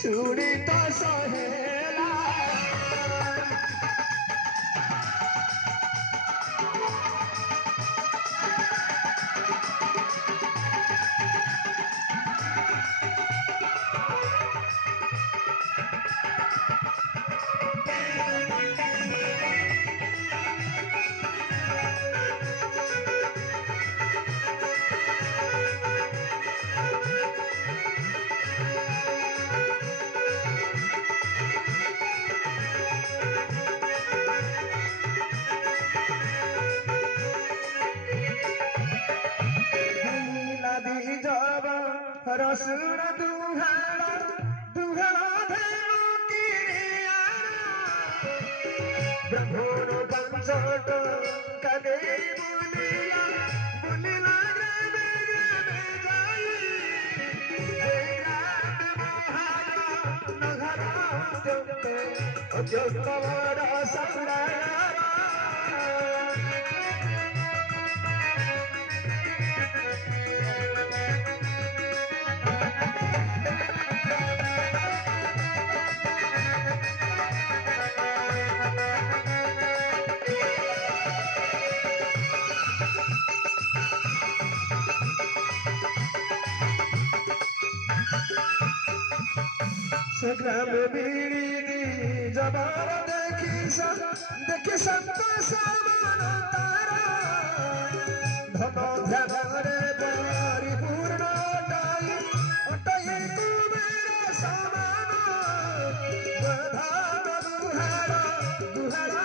सुनी तो सहेला रसुन दुहाड़ा दुहाड़ा धेनु किरिया ब्रह्मण पंचट कदे बुलिया बुलिला ग्रामे ग्रामे जाई महारा नगरा जंत बड़ा संग्राम ग्राम बीड़ी जबार देखी संत समान तारा धन ध्यान रे परिपूर्ण अटई कुबेर समान प्रधान दुहाड़ा दुहाड़ा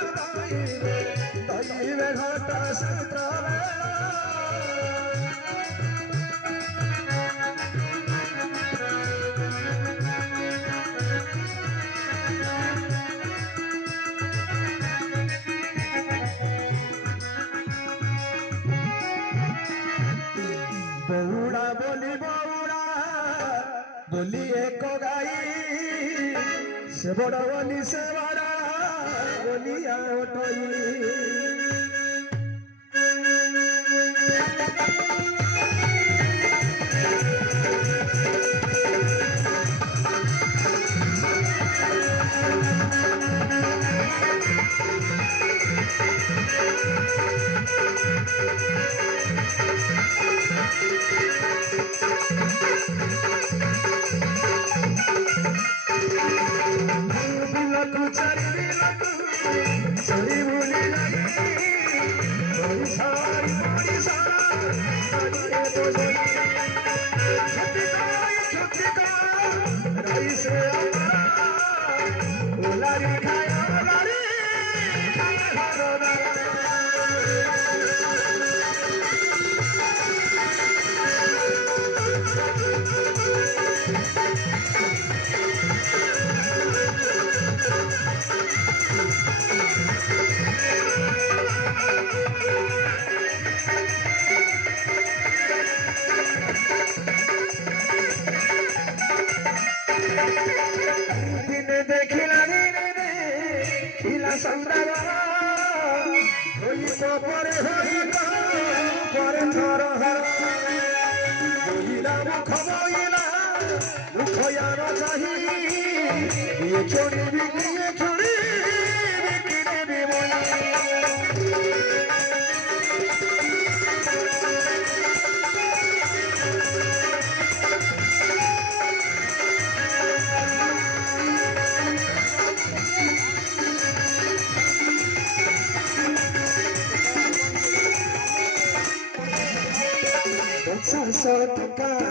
दैवे घट सूत्र बौड़ा बोली एक गाई से बड़ बोली से बड़ा बोलिया टका